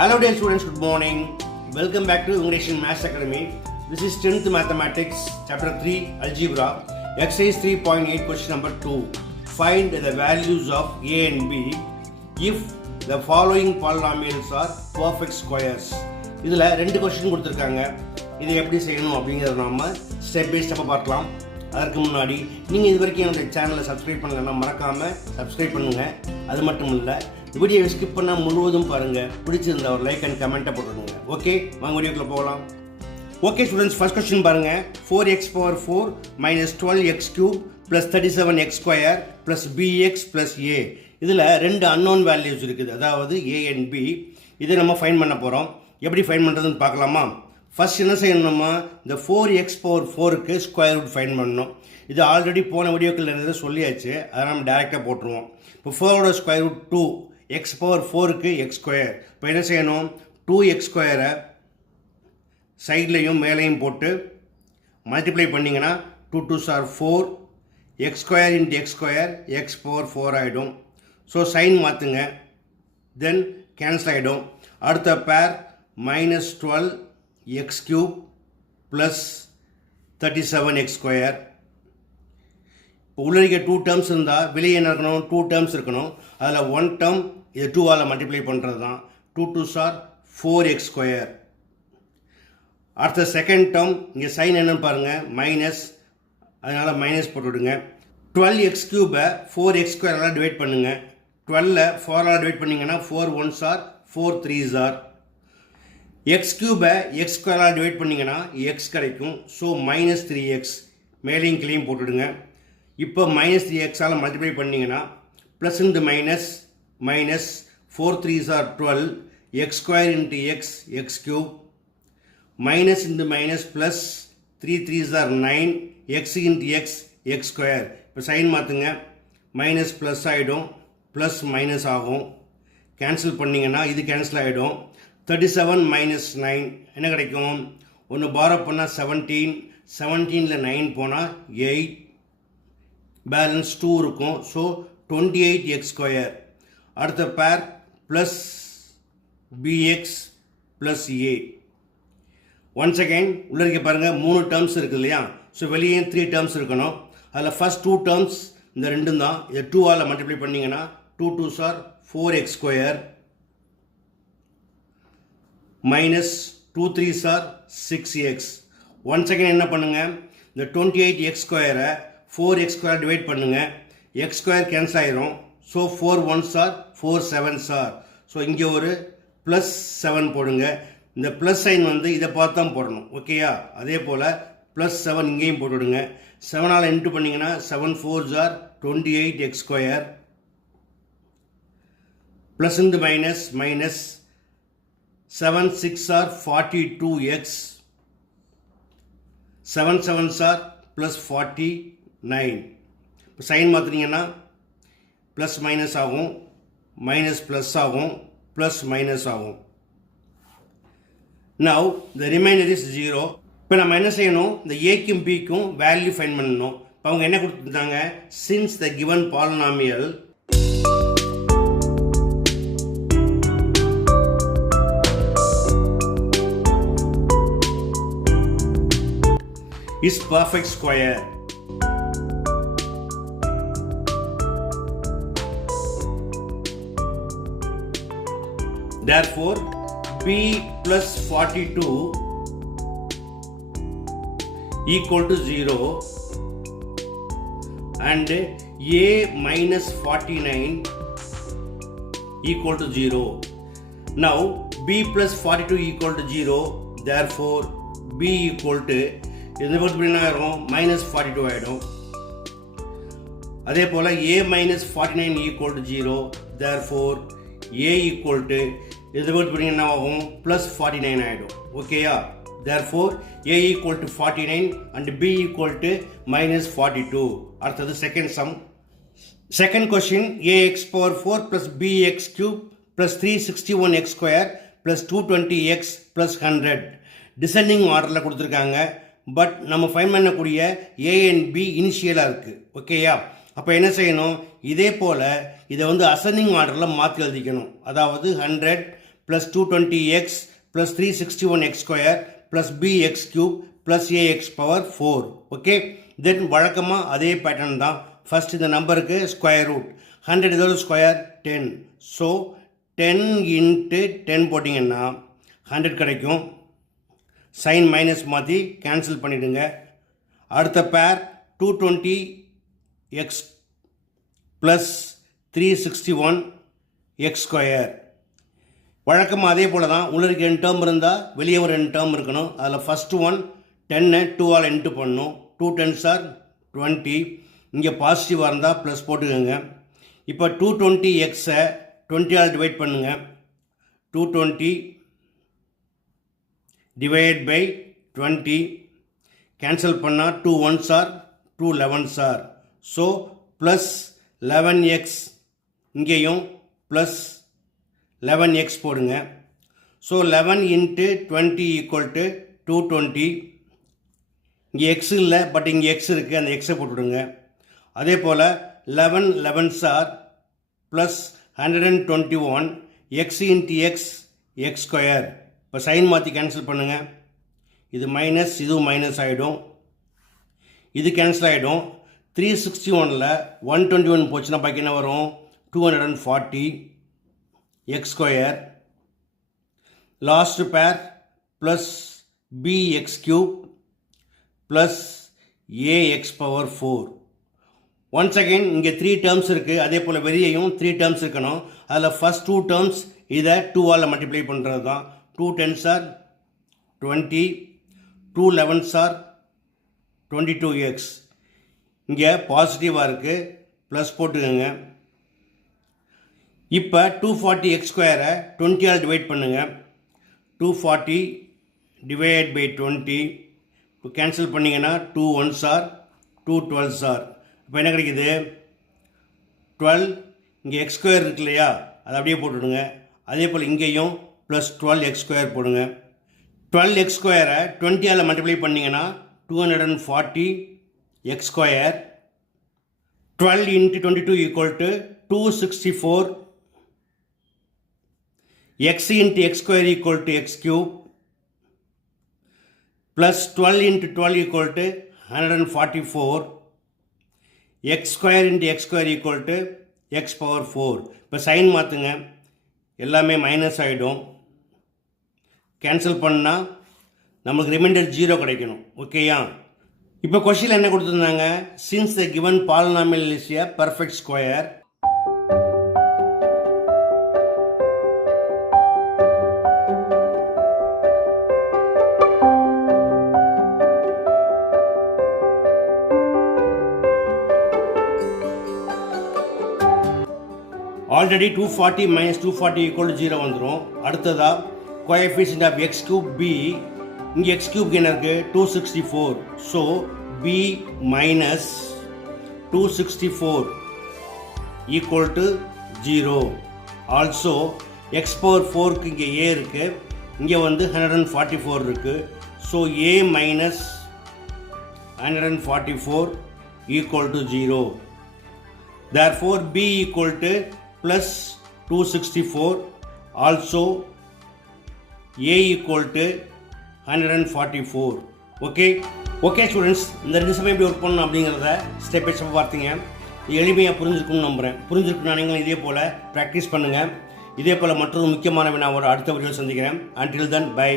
Hello dear students, good morning. Welcome back to English in Maths Academy. This is 10th Mathematics, Chapter 3, Algebra, Exercise 3.8, question number 2. Find the values of A and B if the following polynomials are perfect squares. இதில் ரெண்டு question கொடுத்துருக்காங்க. இதை எப்படி செய்யணும் அப்படிங்கிறத நம்ம step by ஸ்டெப்பாக பார்க்கலாம். அதற்கு முன்னாடி நீங்கள் இது வரைக்கும் என்னுடைய சேனலை சப்ஸ்கிரைப் பண்ணலைன்னா மறக்காமல் சப்ஸ்கிரைப் பண்ணுங்கள். அது மட்டும் இல்லை, வீடியோவை ஸ்கிப் பண்ணால் முழுவதும் பாருங்கள். பிடிச்சிருந்தா ஒரு லைக் அண்ட் கமெண்ட்டை போட்டுருங்க. ஓகே, வாங்க வீடியோக்குள்ளே போகலாம். ஓகே ஸ்டூடெண்ட்ஸ், ஃபர்ஸ்ட் கொஸ்டின் பாருங்கள். 4x power 4 minus 12x cube plus 37x square plus bx plus a. இதில் ரெண்டு அன்னோன் வேல்யூஸ் இருக்குது, அதாவது a and b. இதை நம்ம ஃபைண்ட் பண்ண போகிறோம். எப்படி ஃபைண்ட் பண்ணுறதுன்னு பார்க்கலாமா? ஃபர்ஸ்ட் என்ன செய்யணுமா, இந்த 4x power 4க்கு ஸ்கொயர் ரூட் ஃபைண்ட் பண்ணணும். இது ஆல்ரெடி போன வீடியோக்கள் நிறைய சொல்லியாச்சு, அதை நம்ம டேரெக்டாக போட்டுருவோம். இப்போ 4ஓட ஸ்கொயர் ரூட் 2, x power 4க்கு x ஸ்கொயர். இப்போ என்ன செய்யணும், 2x ஸ்கொயரை சைட்லையும் மேலையும் போட்டு மல்டிப்ளை பண்ணிங்கன்னா 2 2s are 4, x square into x square x power 4 ஆகிடும். ஸோ சைன் மாற்றுங்க, தென் கேன்சல் ஆகிடும். அடுத்த பேர் minus 12x cube plus 37x square. இப்போ உள்ள இருக்க 2 டேர்ம்ஸ் இருந்தால் வெளியே என்ன இருக்கணும், 2 டேர்ம்ஸ் இருக்கணும். அதில் 1 டேர்ம் இது 2ஆல் மல்டிப்ளை பண்ணுறது தான். 2 2s are 4x square. அடுத்த செகண்ட் டேர்ம் இங்கே சைன் என்னன்னு பாருங்கள், மைனஸ், அதனால் மைனஸ் போட்டுவிடுங்க. 12x cube 4x square divide பண்ணுங்கள். 12 4ஆல் டிவைட் பண்ணிங்கன்னா 4 1s are 4 3s are. x cube x ஸ்கொயரால் டிவைட் பண்ணிங்கன்னா x கிடைக்கும். ஸோ மைனஸ் 3x மேலேயும் கிளையும் போட்டுடுங்க. இப்போ மைனஸ் 3xஆல் மல்டிப்ளை பண்ணிங்கன்னா plus into minus minus 4 3s are 12, x square into x x cube, minus into minus plus 3 3s are 9, x into x x square. இப்போ சைன் மாற்றுங்க, மைனஸ் ப்ளஸ் ஆகிடும், plus minus ஆகும். கேன்சல் பண்ணிங்கன்னா இது cancel ஆகிடும். 37 minus 9 என்ன கிடைக்கும், ஒன்று பாரோ பண்ணால் 17, 17ல் 9 போனால் 8, பேலன்ஸ் 2 இருக்கும். So 28x square. அடுத்த பேர் plus bx plus a. Once again உள்ள இருக்க பாருங்கள், 3 டேர்ம்ஸ் இருக்குது இல்லையா? ஸோ வெளியே 3 டேர்ம்ஸ் இருக்கணும். அதில் ஃபஸ்ட் 2 டேர்ம்ஸ் இந்த ரெண்டும் தான். இதை 2ஆல் மல்டிப்ளை பண்ணிங்கன்னா 2 2s are 4x square minus 2 3s are 6x. Once again என்ன பண்ணுங்கள், இந்த 28x ஸ்கொயரை 4x ஸ்கொயர் டிவைட் பண்ணுங்கள். x ஸ்கொயர் கேன்சல் ஆயிரும். So 4 1s are 4 7s are. So இங்கே ஒரு ப்ளஸ் 7 போடுங்க. இந்த ப்ளஸ் சைன் இதை பார்த்து தான் போடணும், ஓகேயா? அதே போல் ப்ளஸ் 7 இங்கேயும் போட்டுவிடுங்க. 7ஆல் இன்ட்டு பண்ணிங்கன்னா 7 4s are 28x square, plus into minus minus 7 6s are 42x, 7 7s are plus 49. இப்போ சைன் மாற்றினீங்கன்னா ப்ளஸ் மைனஸ் ஆகும், மைனஸ் ப்ளஸ் ஆகும், ப்ளஸ் மைனஸ் ஆகும். Now the reminder is 0. இப்போ நம்ம என்ன செய்யணும், இந்த ஏக்கும் பிக்கும் வேல்யூ ஃபைண்ட் பண்ணணும். இப்போ அவங்க என்ன கொடுத்துருந்தாங்க, since the given polynomial is perfect square. Therefore, b plus 42 equal to 0 and a minus 49 equal to 0. Now, b plus 42 equal to 0. Therefore, b equal to இதை பொறுத்து என்ன ஆகிடும், மைனஸ் 42 ஆகிடும். அதே போல் a minus 49 equal to 0. Therefore a equal to இதை பொறுத்து என்ன ஆகும், ப்ளஸ் 49 ஆகிடும், ஓகேயா? Therefore a equal to 49 and b equal to minus 42. அடுத்தது second sum. Second question, ax power 4 plus bx cube plus 361x square plus 220x plus 100 descending ஆர்டரில் கொடுத்துருக்காங்க. But நம்ம ஃபைண்ட் பண்ணக்கூடிய ஏ அண்ட் பி இனிஷியலாக இருக்குது, ஓகேயா? அப்போ என்ன செய்யணும், இதே போல் இதை அசெண்டிங் ஆர்டரில் மாற்றி எழுதிக்கணும். அதாவது 100 plus 220x plus 361x square plus bx cube plus ax power 4. Okay, தென் வழக்கமாக அதே பேட்டர்ன் தான். ஃபர்ஸ்ட் இந்த நம்பருக்கு ஸ்கொயர் ரூட் 100 இதோட ஸ்கொயர் 10. ஸோ 10 இன்ட்டு 10 போட்டிங்கன்னா 100 கிடைக்கும். சைன் மைனஸ் மாற்றி கேன்சல் பண்ணிவிடுங்க. அடுத்த பேர் 220x ப்ளஸ் 361x ஸ்கொயர். வழக்கமாக அதே போல் தான். உள்ளருக்கு 2 டேர்ம் இருந்தால் வெளியே ஒரு 2 டேர்ம் இருக்கணும். அதில் ஃபஸ்ட்டு ஒன் 10 2ஆல் இன்ட்டு பண்ணணும். 2 10s are 20. இங்கே பாசிட்டிவாக இருந்தால் ப்ளஸ் போட்டுக்கோங்க. இப்போ 220xை 20ஆல் டிவைட் பண்ணுங்கள். 220 டிவைட் பை 20 கேன்சல் பண்ணால் 2 1s are 2 11s are. So plus 11x இங்கேயும் ப்ளஸ் 11x போடுங்க. So 11 into 20 equal to 220. இங்கே எக்ஸ் இல்லை, பட் இங்கே எக்ஸ் இருக்குது, அந்த எக்ஸை போட்டுவிடுங்க. அதே போல் 11 11s are plus 121 X into x x square. இப்போ சைன் மாற்றி கேன்சல் பண்ணுங்கள். இது மைனஸ், இதுவும் மைனஸ் ஆகிடும், இது கேன்சல் ஆகிடும். 361ல் 121 போச்சுன்னா பாக்கி என்ன வரும்? 240 எக்ஸ் ஸ்கொயர். லாஸ்ட் பேர் plus bx cube plus ax power 4. Once again இங்கே 3 டேர்ம்ஸ் இருக்குது. அதே போல் வெளியேயும் 3 டேர்ம்ஸ் இருக்கணும். அதில் ஃபஸ்ட் 2 டேர்ம்ஸ் இதை 2ஆல் மல்டிப்ளை பண்ணுறது தான். 2 10s are 20, 2 11s are 22x. இங்கே பாசிட்டிவாக இருக்குது, ப்ளஸ் போட்டுக்கோங்க. இப்போ 240x ஸ்கொயரை 20ஆல் டிவைட் பண்ணுங்கள். 240 டிவைட் பை 20. இப்போ கேன்சல் பண்ணிங்கன்னா 2 1s are 2 12s are. இப்போ என்ன கிடைக்குது? 12. இங்கே எக்ஸ் ஸ்கொயர் இருக்கு இல்லையா, அதை அப்படியே போட்டுவிடுங்க. அதே போல் இங்கேயும் ப்ளஸ் 12x ஸ்கொயர் போடுங்க. 12x ஸ்கொயரை 20ஆல் மல்டிப்ளை பண்ணிங்கன்னா 240x square. 12 into 22 equal to 264. x into x square equal to x cube plus 12 into 12 equal to 144. x square into x square equal to x power 4. இப்போ sign மாற்றுங்க, எல்லாமே minus ஆகிடும். Cancel பண்ணால் நமக்கு reminder 0 கிடைக்கணும். ஓகேயா? இப்போ கொஸ்டினில் என்ன கொடுத்துருந்தாங்க? Since the given polynomial is a perfect square. Already 240 minus 240 equal to 0 வந்துடும். அடுத்ததாக coefficient of x cube b. இங்கே எக்ஸ் கியூப்க்கு என்ன இருக்குது? 264. So b minus 264 equal to 0. Also x power 4க்கு இங்கே ஏ இருக்குது, இங்கே வந்து 144 இருக்குது. So a minus 144 equal to 0. Therefore b equal to plus 264. Also a equal to 144. Okay students, இந்த 2 சமயம் எப்படி ஒர்க் பண்ணணும் அப்படிங்கிறத ஸ்டெப் பை ஸ்டெப் பார்த்தீங்க. எளிமையாக புரிஞ்சிருக்கும்னு நம்புகிறேன். புரிஞ்சிருக்குன்னா நீங்களும் இதே போல் ப்ராக்டிஸ் பண்ணுங்கள். இதே போல் மற்றொரு முக்கியமான வினாவோட அடுத்த வீடியோ சந்திக்கிறேன். Until then, bye.